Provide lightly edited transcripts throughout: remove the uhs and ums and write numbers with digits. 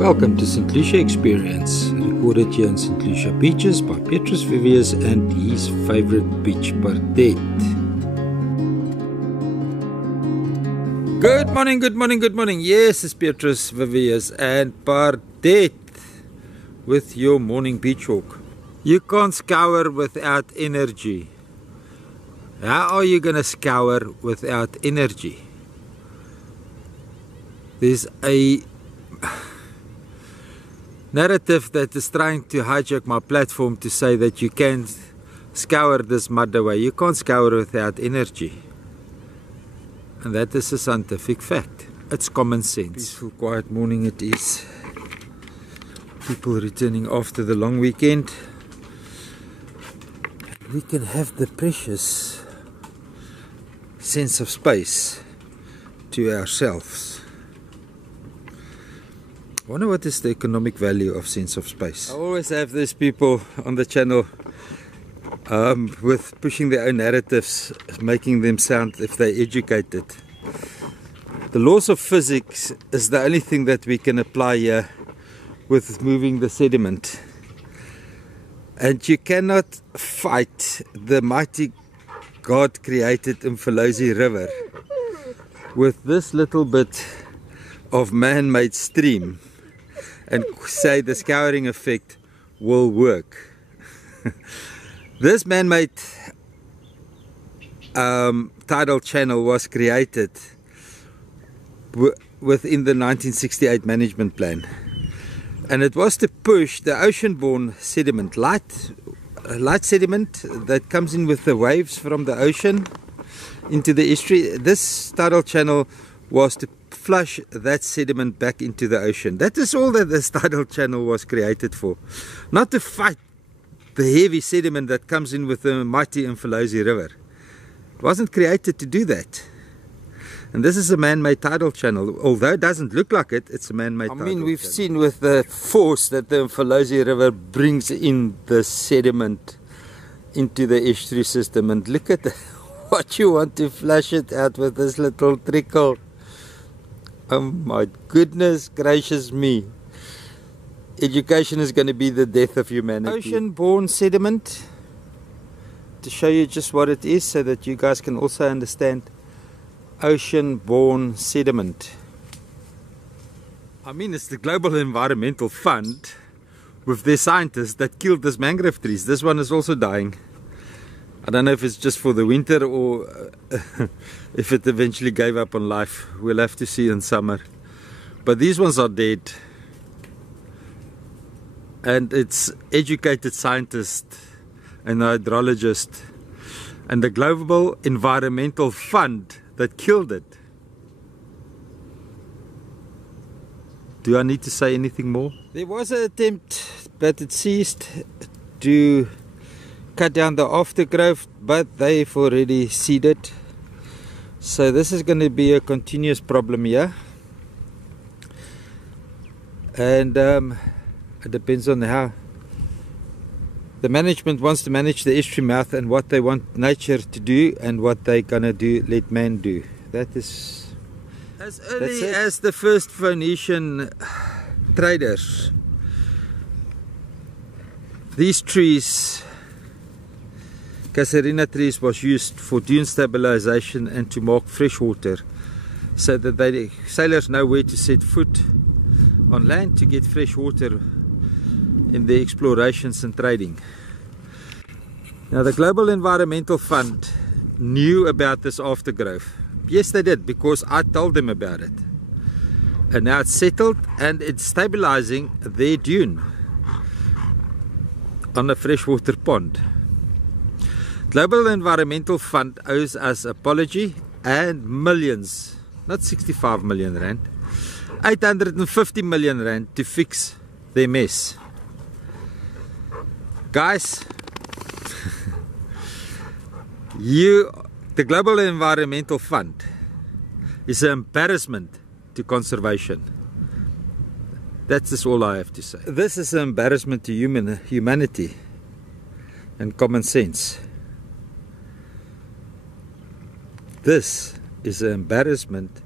Welcome to St Lucia Experience, recorded here in St Lucia Beaches by Petrus Vivius and his favorite beach, Pardette. Good morning, good morning, good morning. Yes, it's Petrus Vivius and Pardette with your morning beach walk. You can't scour without energy. How are you going to scour without energy? There's a narrative that is trying to hijack my platform to say that you can scour this mud away. You can't scour without energy. And that is a scientific fact. It's common sense. Peaceful, quiet morning it is. People returning after the long weekend. We can have the precious sense of space to ourselves. I wonder what is the economic value of sense of space. I always have these people on the channel with pushing their own narratives, making them sound if they're educated. The laws of physics is the only thing that we can apply here with moving the sediment. And you cannot fight the mighty God created Umfolozi River with this little bit of man-made stream and say the scouring effect will work. This man-made tidal channel was created within the 1968 management plan, and it was to push the ocean-borne sediment, light sediment that comes in with the waves from the ocean into the estuary. This tidal channel was to flush that sediment back into the ocean. That is all that this tidal channel was created for. Not to fight the heavy sediment that comes in with the mighty Umfolozi River. It wasn't created to do that. And this is a man-made tidal channel. Although it doesn't look like it, it's a man-made tidal channel. I mean, we've seen with the force that the Umfolozi River brings in the sediment into the estuary system. And look at what you want to flush it out with this little trickle. Oh my goodness gracious me. Education is going to be the death of humanity. Ocean-borne sediment, to show you just what it is so that you guys can also understand ocean-borne sediment. I mean, it's the Global Environmental Fund with their scientists that killed these mangrove trees. This one is also dying. I don't know if it's just for the winter or if it eventually gave up on life. We'll have to see in summer. But these ones are dead. And it's educated scientists and hydrologists and the Global Environmental Fund that killed it. Do I need to say anything more? There was an attempt, but it ceased, to cut down the aftergrowth, but they've already seeded. So this is going to be a continuous problem here. And it depends on how the management wants to manage the estuary mouth and what they want nature to do and what they're gonna do, let man do. That is as early as the first Phoenician traders. These trees, Casuarina trees, was used for dune stabilization and to mark fresh water, so that sailors know where to set foot on land to get fresh water in their explorations and trading. Now the Global Environmental Fund knew about this aftergrowth. Yes, they did, because I told them about it. And now it's settled and it's stabilizing their dune on a freshwater pond. Global Environmental Fund owes us apology and millions, not 65 million rand, 850 million rand to fix their mess. Guys, the Global Environmental Fund is an embarrassment to conservation. That's just all I have to say. This is an embarrassment to humanity and common sense. This is an embarrassment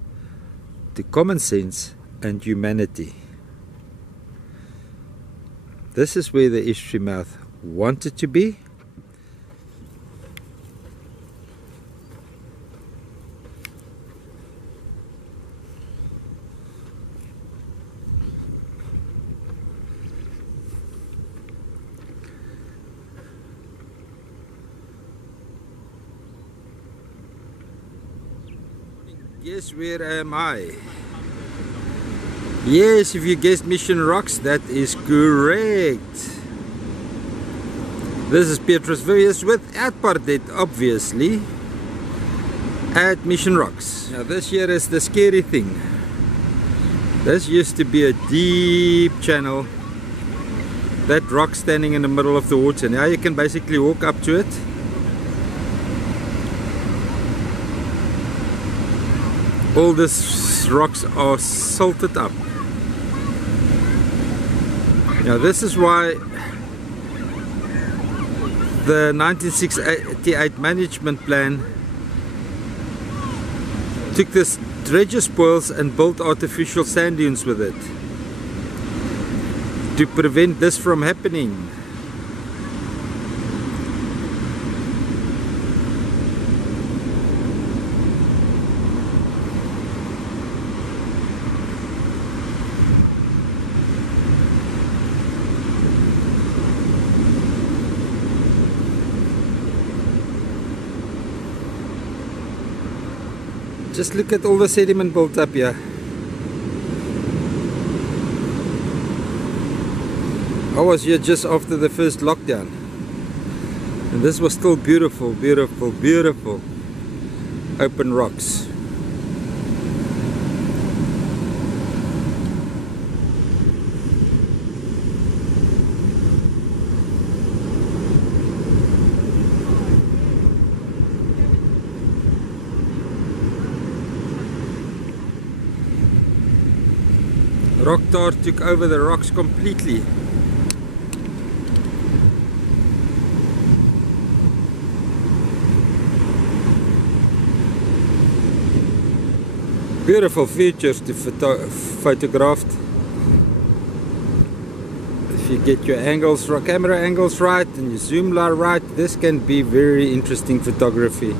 to common sense and humanity. This is where the estuary mouth wanted to be. Yes, where am I? Yes, if you guessed Mission Rocks, that is correct. This is Petrus Villiers without Pardette, obviously, at Mission Rocks. Now this here is the scary thing. This used to be a deep channel. That rock standing in the middle of the water. Now you can basically walk up to it. All these rocks are salted up. Now this is why the 1968 management plan took this dredger spoils and built artificial sand dunes with it to prevent this from happening. Just look at all the sediment built up here. I was here just after the first lockdown, and this was still beautiful, beautiful, beautiful open rocks. Rock tar took over the rocks completely. Beautiful features to photograph. If you get your angles, camera angles right, and your zoom right, this can be very interesting photography.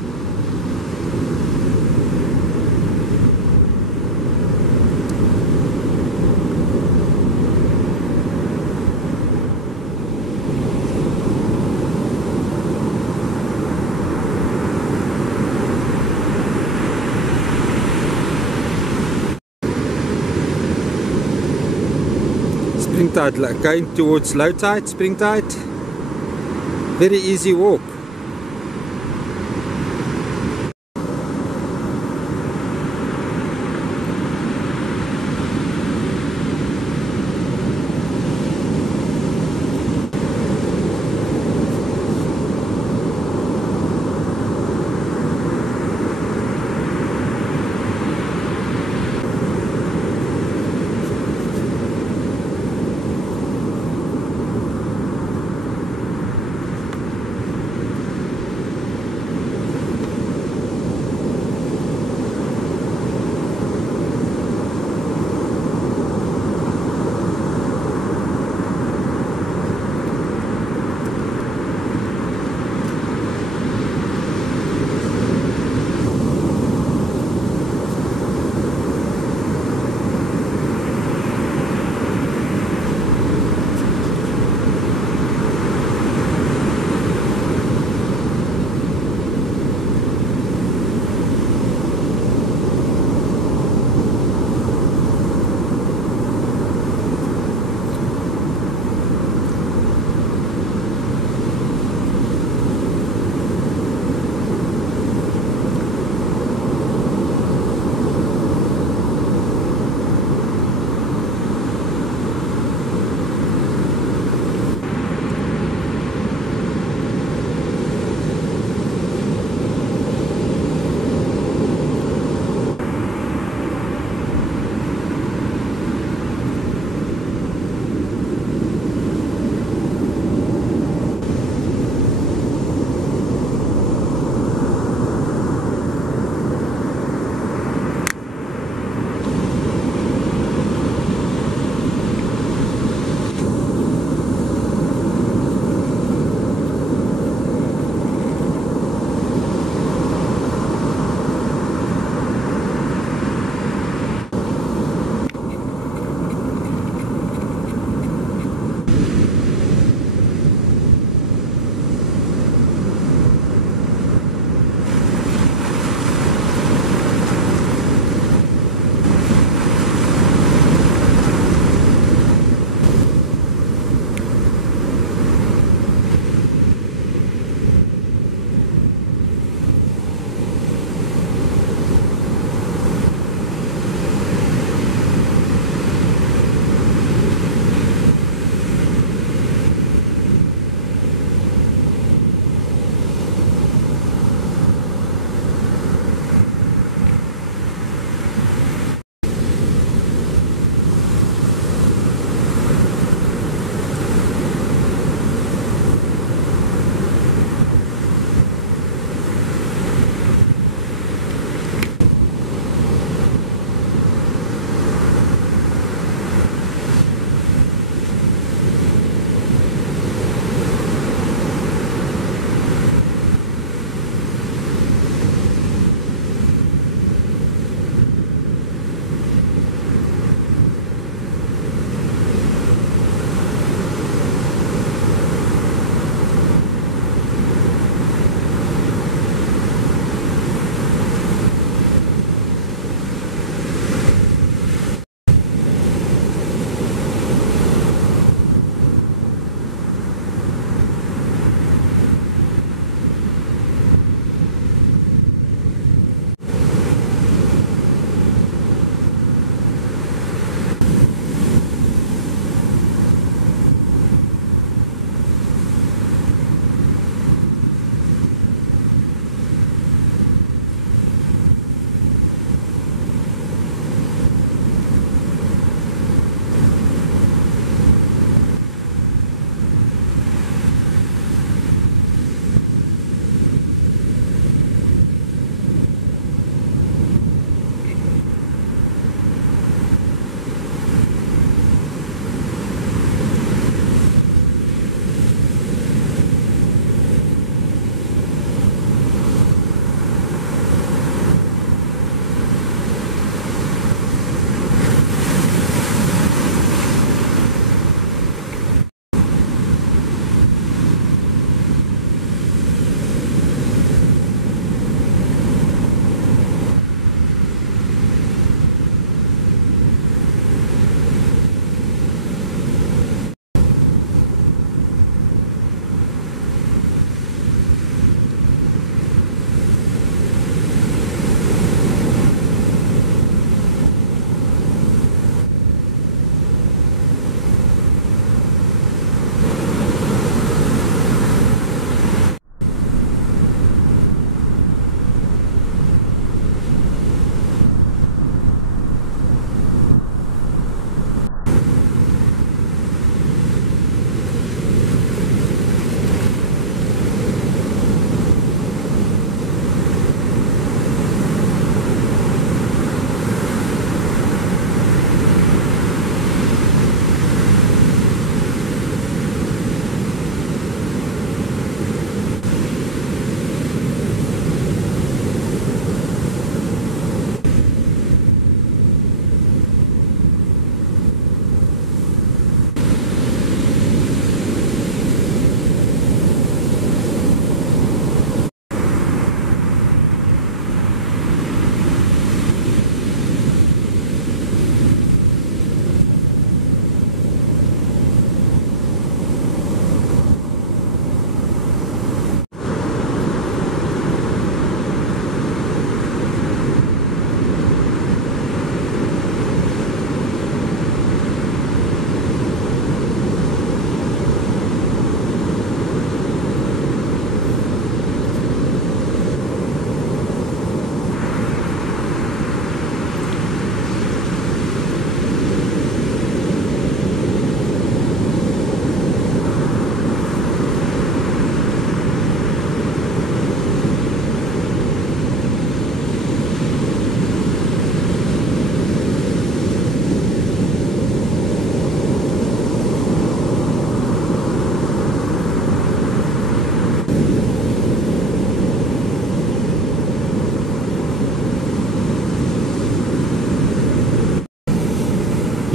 Spring tide, like going towards low tide, spring tide. Very easy walk.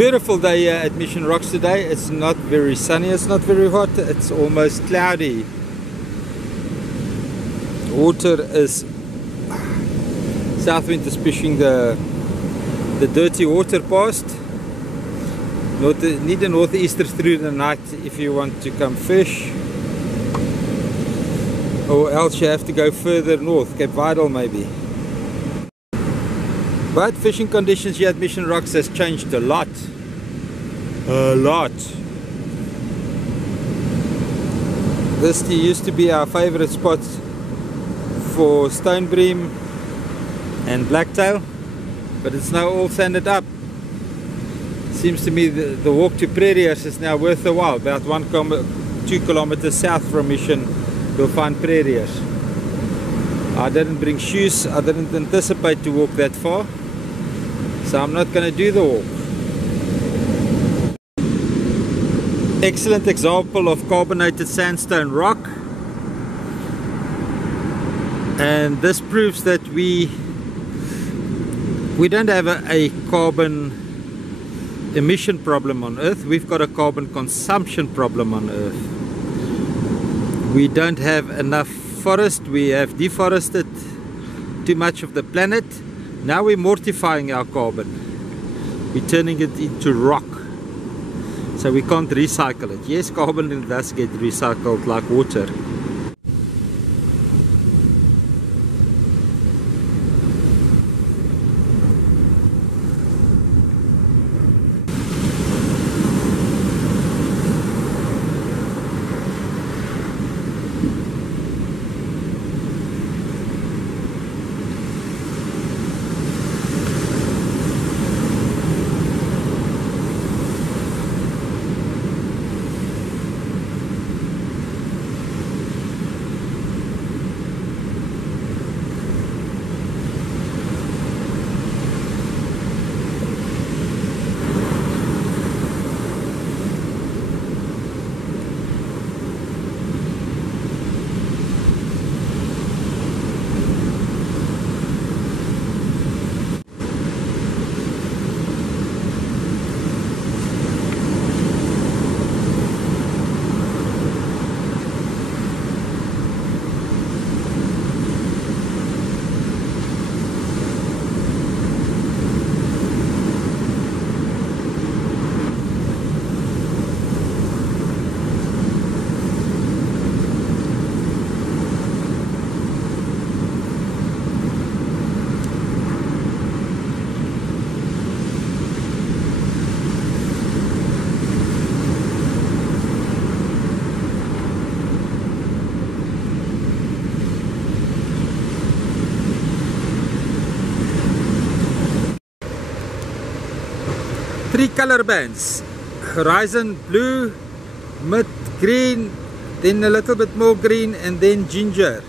Beautiful day here at Mission Rocks today. It's not very sunny, it's not very hot, it's almost cloudy. Water is, south wind is pushing the dirty water past. Need a northeaster through the night if you want to come fish, or else you have to go further north, Cape Vidal maybe. But fishing conditions here at Mission Rocks has changed a lot. A lot. This used to be our favorite spot for stonebream and blacktail, but it's now all sanded up. Seems to me the walk to Prairiers is now worth a while. About 2 kilometers south from Mission you'll find Prairiers. I didn't bring shoes, I didn't anticipate to walk that far, so I'm not going to do the walk. Excellent example of carbonated sandstone rock, and this proves that we don't have a carbon emission problem on Earth. We've got a carbon consumption problem on Earth. We don't have enough forest, we have deforested too much of the planet. Now we're mortifying our carbon, we're turning it into rock, so we can't recycle it. Yes, carbon does get recycled like water. Three color bands: horizon blue, mid green, then a little bit more green, and then ginger.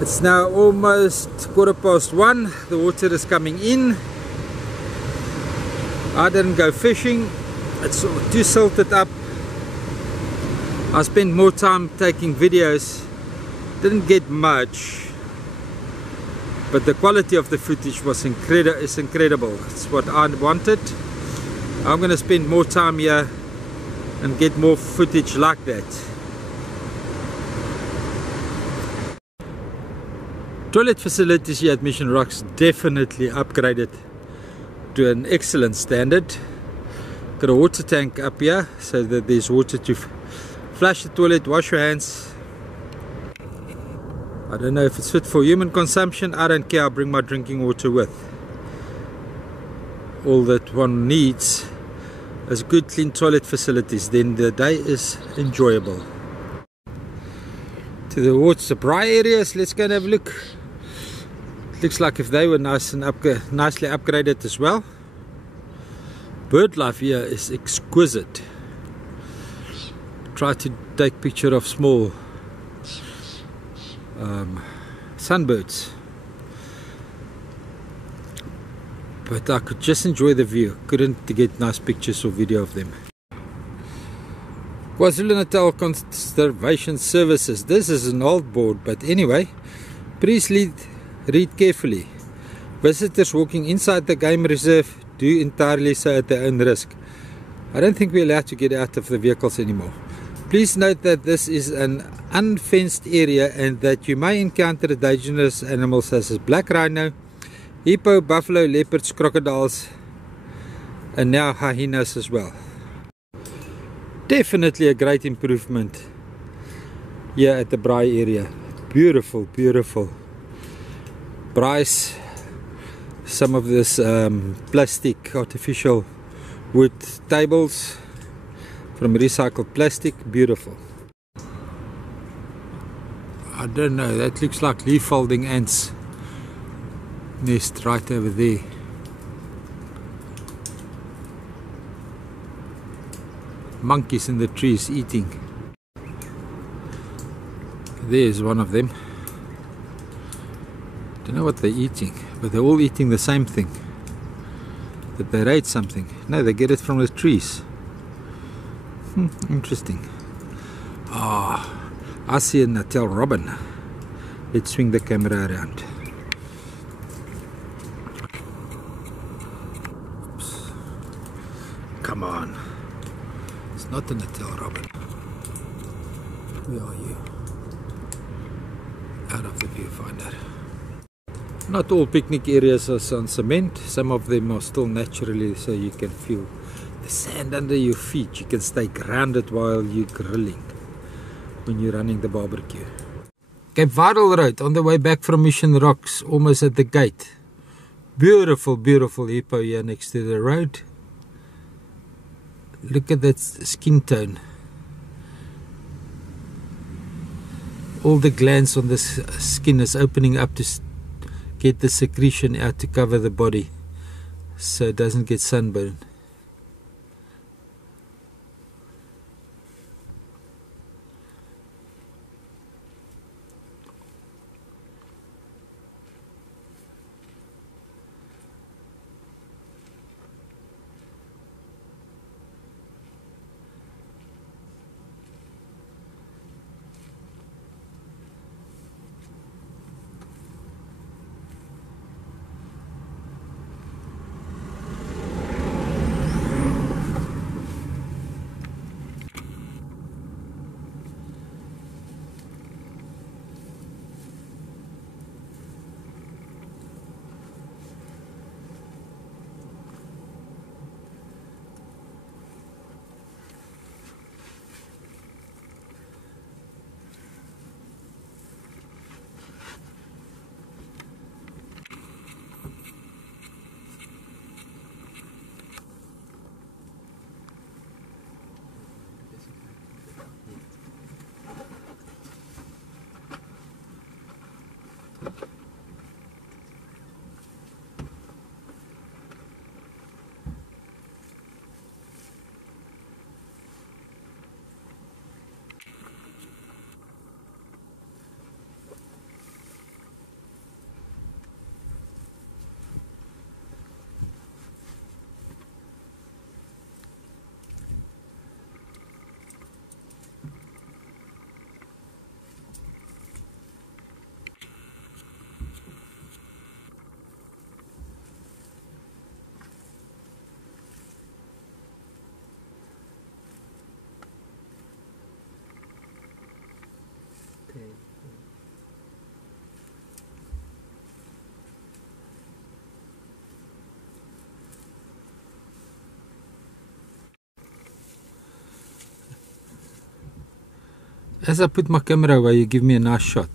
It's now almost 1:15. The water is coming in. I didn't go fishing, it's too salted up. I spent more time taking videos, didn't get much, but the quality of the footage was incredible. It's what I wanted. I'm going to spend more time here and get more footage like that. Toilet facilities here at Mission Rocks definitely upgraded to an excellent standard. Got a water tank up here so that there's water to flush the toilet, wash your hands. I don't know if it's fit for human consumption. I don't care, I bring my drinking water with. All that one needs is good clean toilet facilities, then the day is enjoyable. Towards the Braai areas, let's go and have a look. It looks like if they were nice and nicely upgraded as well. Bird life here is exquisite. Try to take picture of small sunbirds, but I could just enjoy the view. Couldn't get nice pictures or video of them. KwaZulu-Natal Conservation Services. This is an old board, but anyway, please read carefully. Visitors walking inside the game reserve do entirely so at their own risk. I don't think we're allowed to get out of the vehicles anymore. Please note that this is an unfenced area and that you may encounter dangerous animals such as black rhino, hippo, buffalo, leopards, crocodiles, and now hyenas as well. Definitely a great improvement here at the Braai area. Beautiful, beautiful. Braai's, some of this plastic, artificial wood tables from recycled plastic, beautiful. I don't know, that looks like leaf folding ants nest right over there. Monkeys in the trees eating. There's one of them. Don't know what they're eating, but they're all eating the same thing. That they ate something. No, they get it from the trees. Interesting. Ah, I see a Natal robin. Let's swing the camera around. Oops. Come on. It's not a Natal robin. Where are you? Out of the viewfinder. Not all picnic areas are on cement. Some of them are still naturally, so you can feel the sand under your feet. You can stay grounded while you're grilling when you're running the barbecue. Cape Vidal Road on the way back from Mission Rocks, almost at the gate. Beautiful, beautiful hippo here next to the road. Look at that skin tone. All the glands on this skin is opening up to get the secretion out to cover the body so it doesn't get sunburned. As I put my camera away, you give me a nice shot.